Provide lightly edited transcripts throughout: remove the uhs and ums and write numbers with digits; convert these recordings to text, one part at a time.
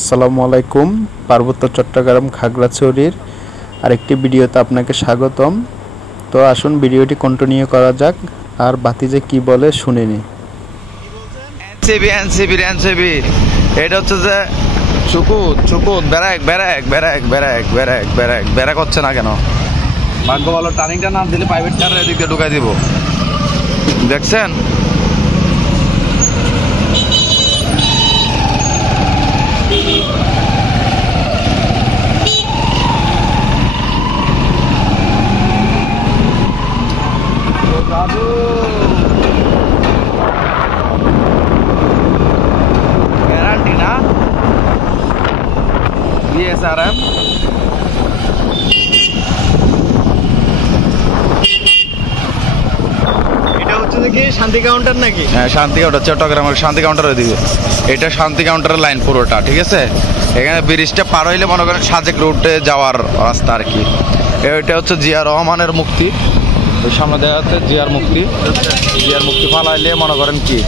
আসসালামু আলাইকুম। পার্বত্য চট্টগ্রাম খাগড়াছড়ির আরেকটি ভিডিওতে আপনাকে স্বাগতম। তো আসুন ভিডিওটি কন্টিনিউ করা যাক আর বাতিজে কি বলে শুনে নি। এনসিবি এটা হচ্ছে যে চুকুত ব্যারাক হচ্ছে না কেন? ভাগ্য ভালো টার্নিংটা না দিলে প্রাইভেট কারের এদিক দিয়ে ঢুকাই দিব। দেখছেন গ্যারান্টি না বিএসআরএম। এটা হচ্ছে কি শান্তি কাউন্টার নাকি? হ্যাঁ, শান্তি কাউন্টার, চট্টগ্রামের শান্তি কাউন্টারের দিকে। এটা শান্তি কাউন্টারের লাইন পুরোটা, ঠিক আছে। এখানে ব্রিজটা পার হইলে মনে করেন সাজেক রুটে যাওয়ার রাস্তা আর কি। এটা হচ্ছে জিয়া রহমানের মুক্তি, ওই সামনে দেখা যাচ্ছে জিয়ার মুক্তি পালাইলে মনে করেন কি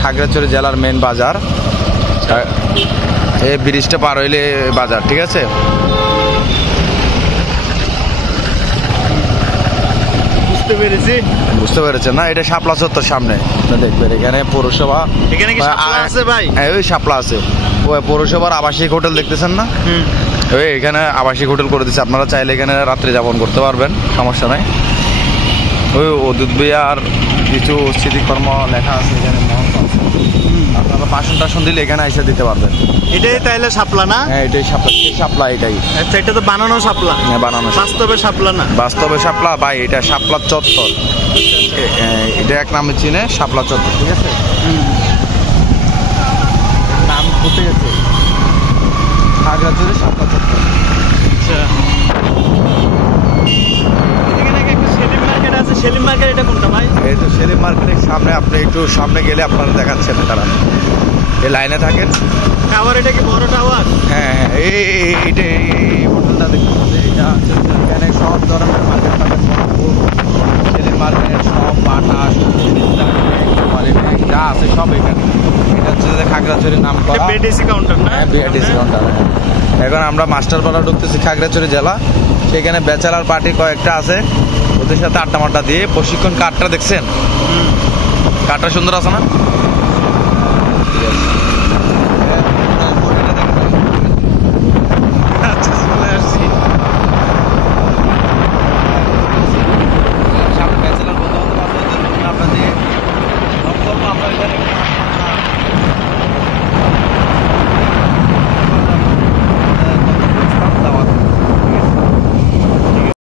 খাগড়াছড়ি জেলার মেন বাজার। এই ব্রিজটা পার হইলে বাজার, ঠিক আছে। বুঝতে পেরেছেন না? এটা শাপলা চত্বর সামনে দেখবেন। এখানে পৌরসভা, এখানে কি শাপলা আছে ভাই? হ্যাঁ, ওই শাপলা আছে। ওই পৌরসভার আবাসিক হোটেল দেখতেছেন না? ওই এখানে আবাসিক হোটেল করে দিচ্ছে। আপনারা চাইলে এখানে রাত্রে যাপন করতে পারবেন, সমস্যা নাই। ওই অদূত বিয়ার কিছু স্মৃতিকর্ম লেখা আছে এখানে। আপনারা বাসন দিলে এখানে এসে দিতে পারবেন। এটাই তাইলে শাপলা না? হ্যাঁ, এটাই শাপলা এটাই। আচ্ছা, এটা তো বানানো শাপলা। হ্যাঁ, বানানো। বাস্তবে শাপলা না? বাস্তবে শাপলা ভাই, এটা শাপলা চত্বর। এটা এক নামে চিনে, শাপলা চত্বর, ঠিক আছে। নাম ঘুরতে গেছে খাগড়াছড়ি শাপলা চত্বর। আচ্ছা, এখানে একটা সেলিম মার্কেট আছে। সেলিম মার্কেট এটা কোনটা ভাই? এই তো সেলিম মার্কেটের সামনে। আপনি একটু সামনে গেলে আপনারা দেখাচ্ছেন তারা এই লাইনে থাকেন। টাওয়ার, এটা কি বড় টাওয়ার? হ্যাঁ, এইটা এই হোটেলটা দেখতে, এটা এখানে সব ধরনের মার্কেট পাবেন। সেলিম মার্কেট, সব বাটা যা আছে সব এখানে। এটা হচ্ছে যে খাগড়াছড়ির নাম করা বিটিসি কাউন্টার না? হ্যাঁ, বিআরটিসি কাউন্টার। এখন আমরা মাস্টারপাড়া ঢুকতেছি খাগড়াছড়ি জেলা। সেখানে ব্যাচেলার পার্টি কয়েকটা আছে, ওদের সাথে আড্ডা মাড্ডা দিয়ে প্রশিক্ষণ। কার্ডটা দেখছেন? কার্ডটা সুন্দর আছে না?